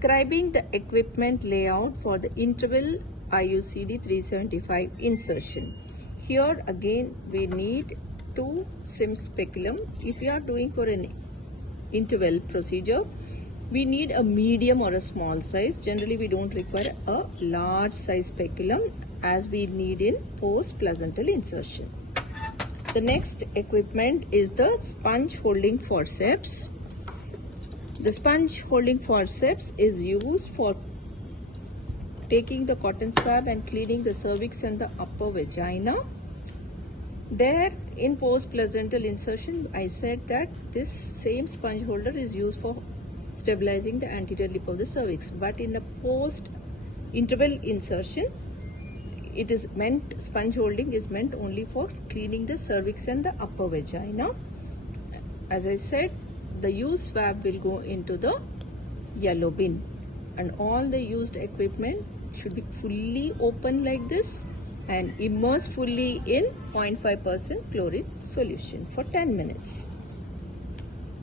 Describing the equipment layout for the interval Iucd 375 insertion. Here again we need two speculum. If you are doing for an interval procedure, we need a medium or a small size. Generally we don't require a large size speculum as we need in post placental insertion. The next equipment is the sponge holding forceps. The sponge holding forceps is used for taking the cotton swab and cleaning the cervix and the upper vagina. There in post placental insertion, I said that this same sponge holder is used for stabilizing the anterior lip of the cervix, but in the post interval insertion, it is meant, sponge holding is meant only for cleaning the cervix and the upper vagina. As I said, the used swab will go into the yellow bin, and all the used equipment should be fully open like this and immerse fully in 0.5% chlorine solution for 10 minutes.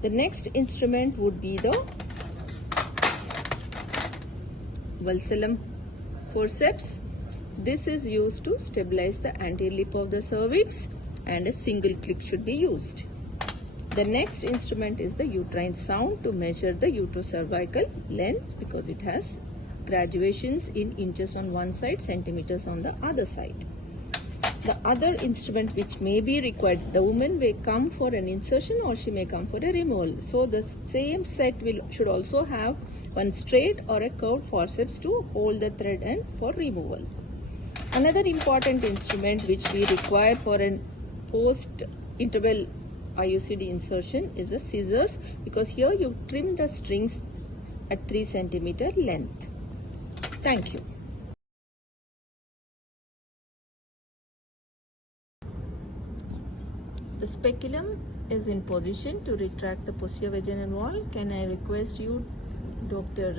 The next instrument would be the valsalem forceps. This is used to stabilize the anterior lip of the cervix, and a single click should be used. The next instrument is the uterine sound to measure the uterocervical length, because it has graduations in inches on one side, centimeters on the other side. The other instrument which may be required, the woman may come for an insertion or she may come for a removal. So the same set should also have one straight or a curved forceps to hold the thread and for removal. Another important instrument which we require for an post interval Iucd insertion is the scissors, because here you trim the strings at 3 centimeter length. Thank you. The speculum is in position to retract the posterior vaginal wall. Can I request you, Dr.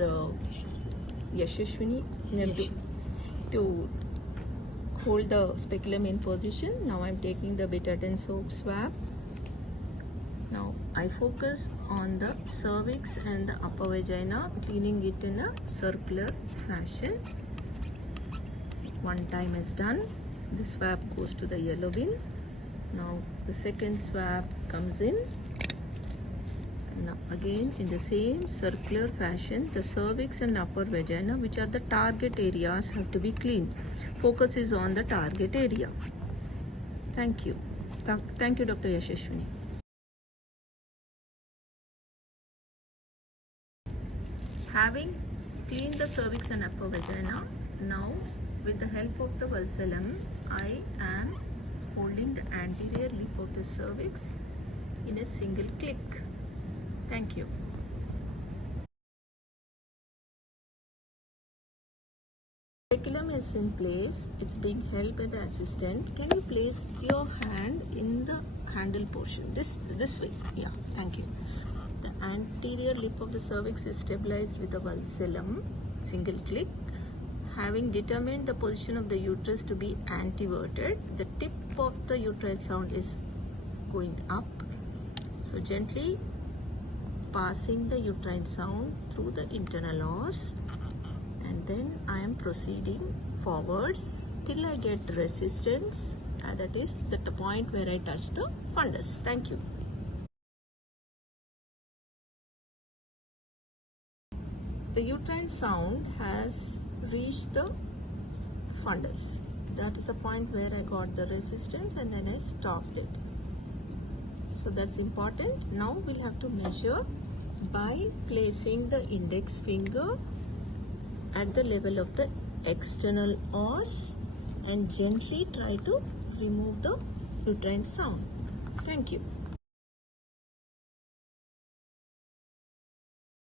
Yashashwini, to hold the speculum in position. Now I am taking the betadine soap swab. Now I focus on the cervix and the upper vagina, cleaning it in a circular fashion. One time is done. The swab goes to the yellow bin. Now the second swab comes in. Now again in the same circular fashion, the cervix and upper vagina, which are the target areas, have to be cleaned. Focus is on the target area. Thank you. Thank you, Dr. Yashashwini. Having cleaned the cervix and upper vagina, now with the help of the valsalem, I am holding the anterior lip of the cervix in a single click. Thank you. The speculum is in place. It's being held by the assistant. Can you place your hand in the handle portion? This way. Yeah, thank you. The anterior lip of the cervix is stabilized with the valsalem. Single click. Having determined the position of the uterus to be anteverted, the tip of the uterine sound is going up. So gently passing the uterine sound through the internal os, and then I am proceeding forwards till I get resistance, that is the point where I touch the fundus. Thank you. The uterine sound has reached the fundus. That is the point where I got the resistance, and then I stopped it. So that's important. Now we'll have to measure by placing the index finger at the level of the external os and gently try to remove the uterine sound. Thank you.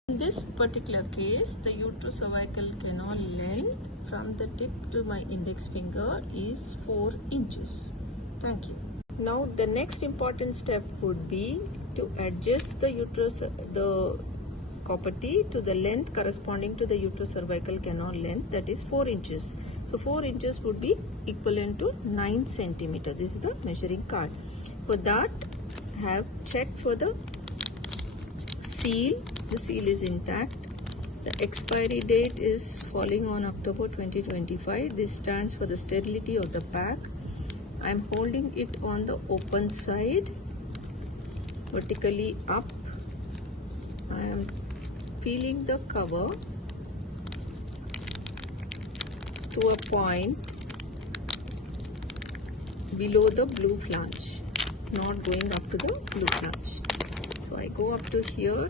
In this particular case, the uterocervical canal length from the tip to my index finger is 4 inches. Thank you. Now the next important step would be to adjust the copperty to the length corresponding to the uterocervical canal length, that is 4 inches. So 4 inches would be equivalent to 9 centimeter. This is the measuring card. For that, have checked for the seal. The seal is intact. The expiry date is falling on October 2025. This stands for the sterility of the pack. I am holding it on the open side, vertically up. I am peeling the cover to a point below the blue flange, not going up to the blue flange. So I go up to here.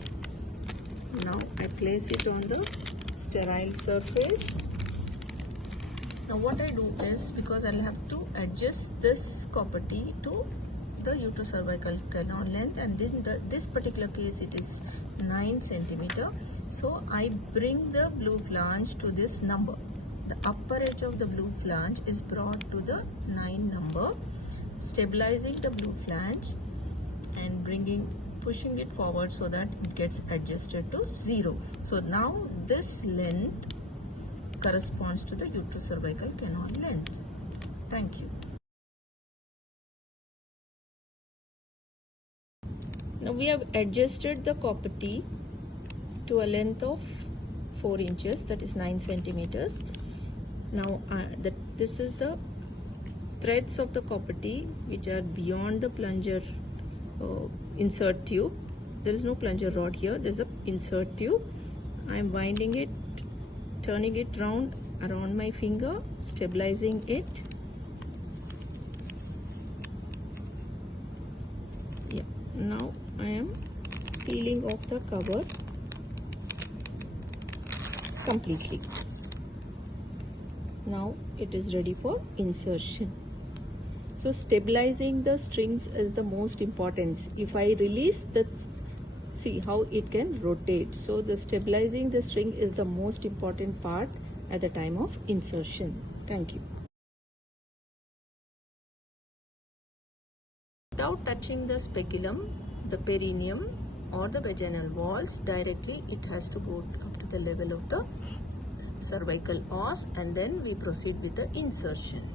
Now I place it on the sterile surface. Now what I do is, because I'll have to adjust this copperty to the uterocervical canal length, and in this particular case it is 9 centimeter. So I bring the blue flange to this number. The upper edge of the blue flange is brought to the 9 number, stabilizing the blue flange and pushing it forward so that it gets adjusted to 0. So now this length corresponds to the uterocervical canal length. Thank you. Now we have adjusted the copperty to a length of 4 inches, that is 9 centimeters. Now this is the threads of the copperty which are beyond the plunger insert tube. There is no plunger rod here, there is a insert tube. I am winding it, turning it around my finger, stabilizing it. Yeah. Now I am peeling off the cover completely. Now it is ready for insertion. So stabilizing the strings is the most important. If I release that, see how it can rotate. So the stabilizing the string is the most important part at the time of insertion. Thank you. Without touching the speculum, the perineum or the vaginal walls directly, it has to go up to the level of the cervical os, and then we proceed with the insertion.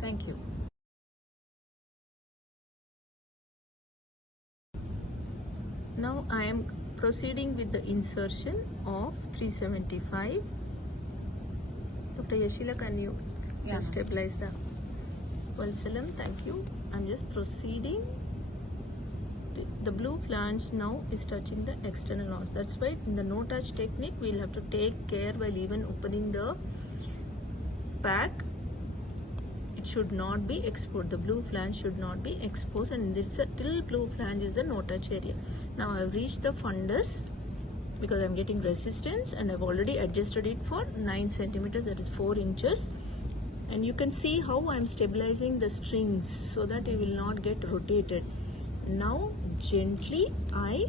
Thank you. Now I am proceeding with the insertion of 375. Dr. Yashila, can you just stabilize the pulsillum? Thank you. I'm just proceeding. The blue flange now is touching the external os. That's why in the no touch technique we'll have to take care while even opening the pack. It should not be exposed. The blue flange should not be exposed, and till blue flange is the no touch area. Now I've reached the fundus because I'm getting resistance, and I've already adjusted it for 9 centimeters, that is 4 inches. And you can see how I'm stabilizing the strings so that it will not get rotated. Now gently I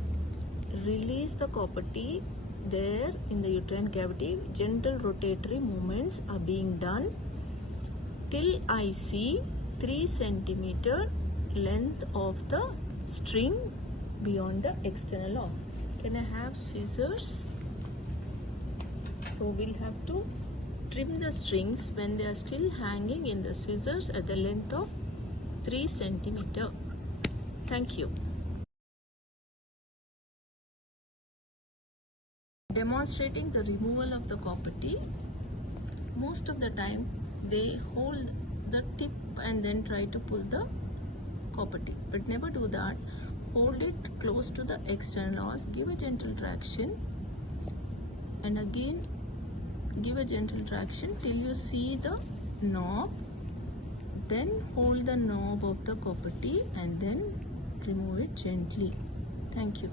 release the copperty there in the uterine cavity. Gentle rotatory movements are being done till I see 3 centimeter length of the string beyond the external os. Can I have scissors? So we'll have to trim the strings when they are still hanging in the scissors at the length of 3 centimeter. Thank you. Demonstrating the removal of the copperty. Most of the time they hold the tip and then try to pull the copperty, but never do that. Hold it close to the external os, give a gentle traction, and again give a gentle traction till you see the knob. Then hold the knob of the copperty and then remove it gently. Thank you.